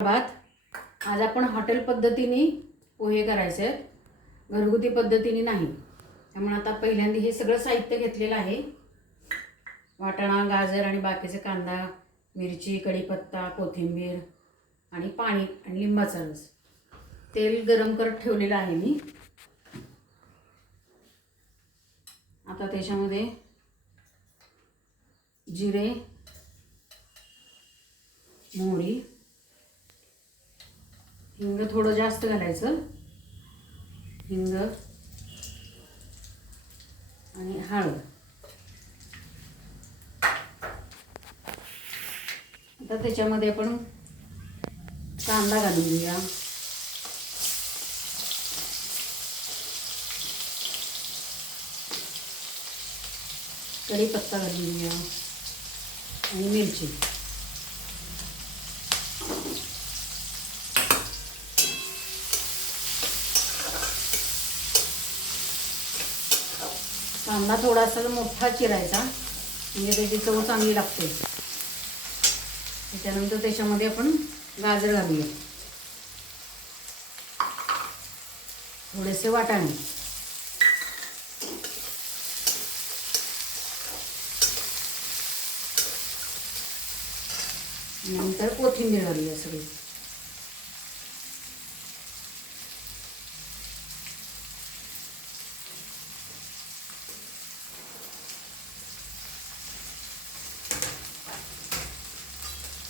भात. आज आपण हॉटेल पद्धतीने पोहे करायचे आहेत. घरगुती पद्धतीने नाही. त्यामुळे आता पहिल्यांदा हे सगळं साहित्य घेतलेलं आहे. वाटाणा गाजर आणि बाकीचे कांदा मिरची कढीपत्ता कोथिंबीर आणि पाणी आणि लिंबाचा रस. तेल गरम करत ठेवलेलं आहे मी. आता त्याच्यामध्ये जिरे मोहरी हिंग थोडं जास्त घालायचं. हिंग आणि हळद. आता त्याच्यामध्ये आपण कांदा घालून घेऊया. कढीपत्ता घालून घेऊया. आणि मिरची. कांदा थोडासा मोठा चिरायचा म्हणजे त्याची चव चांगली लागते. त्याच्यानंतर त्याच्यामध्ये आपण गाजर घालूया. थोडेसे वाटाणे. नंतर कोथिंबीर घालूया सगळी.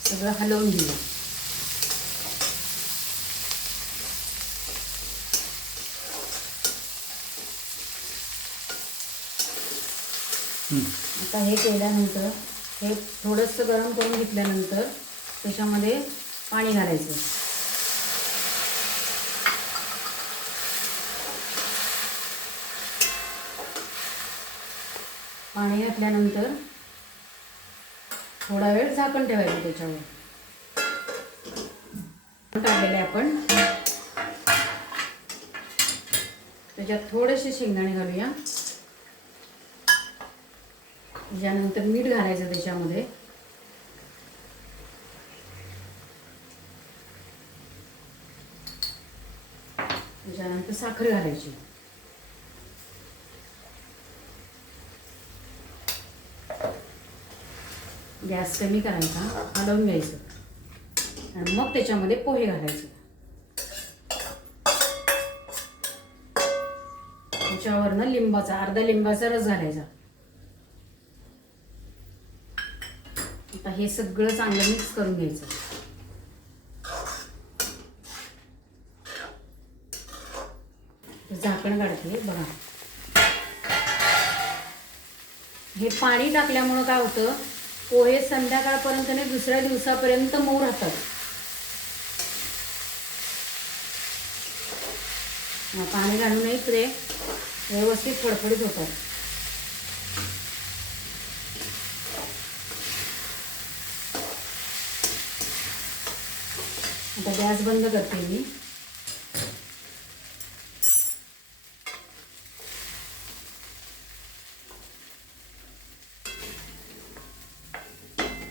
सगळं हलवून घेऊया. आता हे केल्यानंतर हे थोडंसं गरम करून घेतल्यानंतर त्याच्यामध्ये पाणी घालायचं. पाणी घातल्यानंतर थोडा वेळ झाकण ठेवायचं त्याच्यावर. टाकलेले आपण. त्याच्यात थोडेसे शेंगदाणे घालूया. त्याच्यानंतर मीठ घालायचं त्याच्यामध्ये. त्याच्यानंतर साखर घालायची. गॅस कमी करायचा हलवून घ्यायचं. आणि मग त्याच्यामध्ये पोहे घालायचे. त्याच्यावरनं लिंबाचा अर्धा लिंबाचा रस घालायचा. आता हे सगळं चांगलं मिक्स करून घ्यायचं. झाकण काढते बघा. हे पाणी टाकल्यामुळं काय होतं? पोहे संध्याकाळपर्यंत आणि दुसऱ्या दिवसापर्यंत मऊ राहतात. पाणी घालूनही ते व्यवस्थित फडफडीत होतात. आता गॅस बंद करते मी.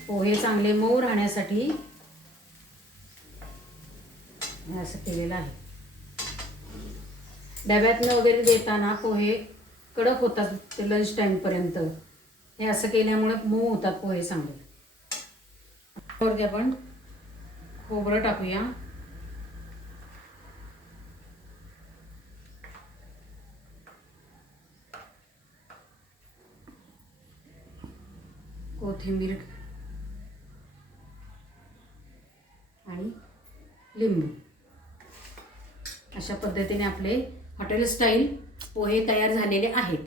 पोहे चांगले मऊ राहण्यासाठी असं केलेलं आहे. डब्यातनं वगैरे देताना पोहे कडक होतात ते लंच टाईमपर्यंत हे असं केल्यामुळे मऊ होतात पोहे चांगले. वरती आपण खोबरं टाकूया. कोथिंबीर आणि लिंबू. अशा पद्धतीने आपले हॉटेल स्टाईल पोहे तयार झालेले आहेत.